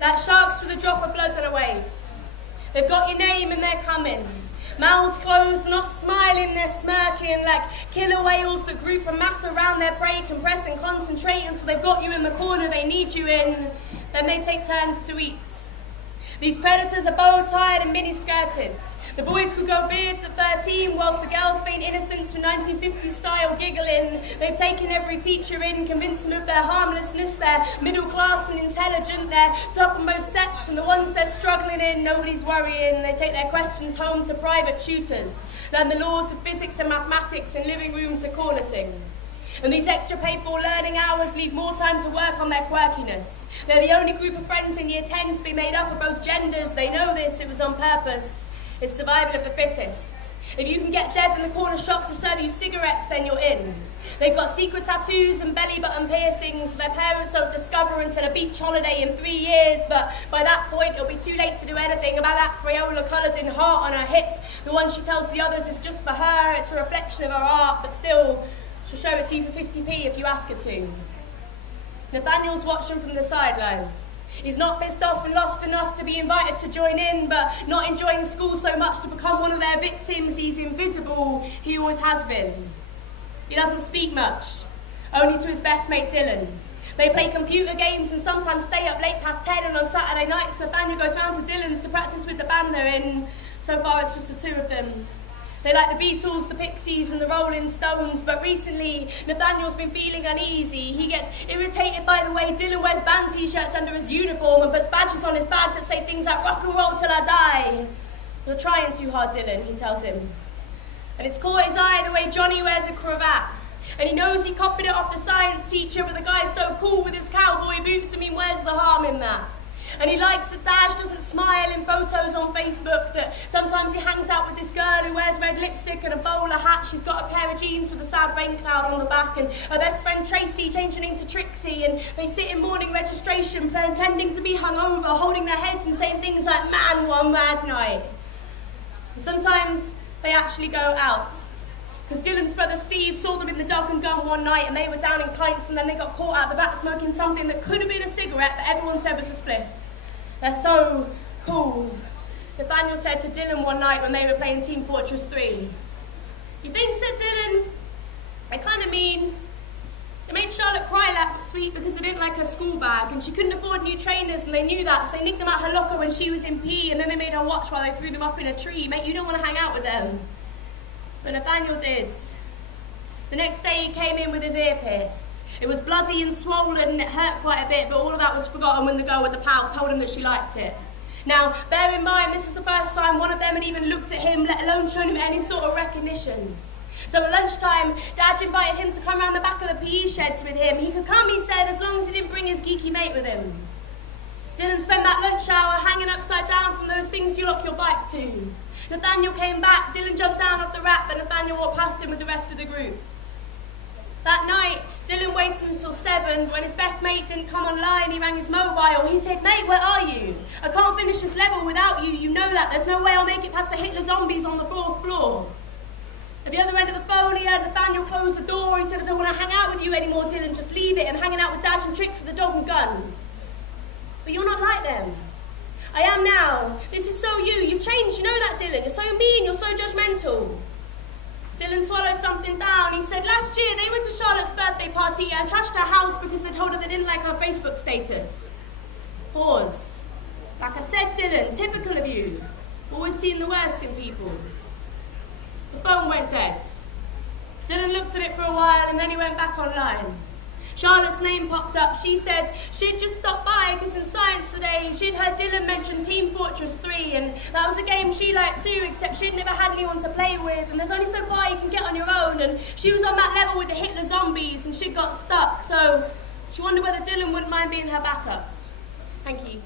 Like sharks with a drop of blood and a wave. They've got your name and they're coming. Mouths closed, not smiling, they're smirking like killer whales that group and mass around their prey, compress and concentrate until they've got you in the corner they need you in. Then they take turns to eat. These predators are bow-tied and mini-skirted. The boys could go beards at 13, whilst the girls feign innocence from 1950s style giggling. They've taken every teacher in, convinced them of their harmlessness. They're middle class and intelligent. They're top on most sets, and the ones they're struggling in, nobody's worrying. They take their questions home to private tutors. Learn the laws of physics and mathematics in living rooms are cornicing. And these extra paid-for learning hours leave more time to work on their quirkiness. They're the only group of friends in year 10 to be made up of both genders. They know this, it was on purpose. It's survival of the fittest. If you can get Dev in the corner shop to serve you cigarettes, then you're in. They've got secret tattoos and belly button piercings their parents don't discover until a beach holiday in 3 years, but by that point it'll be too late to do anything about that Crayola-coloured in heart on her hip. The one she tells the others is just for her, it's a reflection of her art, but still, she'll show it to you for 50p if you ask her to. Nathaniel's watching from the sidelines. He's not pissed off and lost enough to be invited to join in, but not enjoying school so much to become one of their victims. He's invisible, he always has been. He doesn't speak much, only to his best mate Dylan. They play computer games and sometimes stay up late past 10, and on Saturday nights Nathaniel goes round to Dylan's to practice with the band they're in. So far it's just the two of them. They like the Beatles, the Pixies and the Rolling Stones, but recently Nathaniel's been feeling uneasy. He gets irritated by the way Dylan wears band t-shirts under his uniform and puts badges on his bag that say things like rock and roll till I die. You're trying too hard, Dylan, he tells him. And it's caught his eye the way Johnny wears a cravat. And he knows he copied it off the science teacher, but the guy's so cool with his cowboy boots, I mean, where's the harm in that? And he likes that Dash doesn't smile in photos on Facebook, that sometimes he hangs out with this girl who wears red lipstick and a bowler hat. She's got a pair of jeans with a sad rain cloud on the back, and her best friend Tracy changing into Trixie, and they sit in morning registration pretending to be hungover, holding their heads and saying things like, man, one mad night. And sometimes they actually go out. Because Dylan's brother Steve saw them in the Dog and Gun one night and they were downing pints, and then they got caught out the back smoking something that could have been a cigarette but everyone said was a spliff. They're so cool. Nathaniel said to Dylan one night when they were playing Team Fortress 3, "You think," said Dylan, "I kind of mean, they made Charlotte cry last week because they didn't like her school bag and she couldn't afford new trainers and they knew that, so they nicked them out her locker when she was in PE and then they made her watch while they threw them up in a tree. Mate, you don't want to hang out with them." But Nathaniel did. The next day he came in with his ear pierced. It was bloody and swollen and it hurt quite a bit, but all of that was forgotten when the girl with the pout told him that she liked it. Now, bear in mind, this is the first time one of them had even looked at him, let alone shown him any sort of recognition. So at lunchtime, Dad invited him to come round the back of the PE sheds with him. He could come, he said, as long as he didn't bring his geeky mate with him. Dylan spent that lunch hour hanging upside down from those things you lock your bike to. Nathaniel came back, Dylan jumped down off the wrap, but Nathaniel walked past him with the rest of the group. That night, Dylan waited until 7. When his best mate didn't come online, he rang his mobile. He said, "Mate, where are you? I can't finish this level without you. You know that. There's no way I'll make it past the Hitler zombies on the 4th floor." At the other end of the phone, he heard Nathaniel close the door. He said, "I don't want to hang out with you anymore, Dylan. Just leave it. I'm hanging out with Dash and Tricks at the Dog and Guns." "But you're not like them." "I am now. This is so you. You've changed. You know that, Dylan. You're so mean. You're so judgmental." Dylan swallowed something down. He said, "Last year they went to Charlotte's birthday party and trashed her house because they told her they didn't like her Facebook status." Pause. "Like I said, Dylan, typical of you. Always seeing the worst in people." The phone went dead. Dylan looked at it for a while and then he went back online. Charlotte's name popped up. She said she'd just stopped by because in science today she'd heard Dylan mention Team Fortress 3 and that was a game she liked too, except she'd never had anyone to play with and there's only so far you can get on your own, and she was on that level with the Hitler zombies and she got stuck, so she wondered whether Dylan wouldn't mind being her backup. Thank you.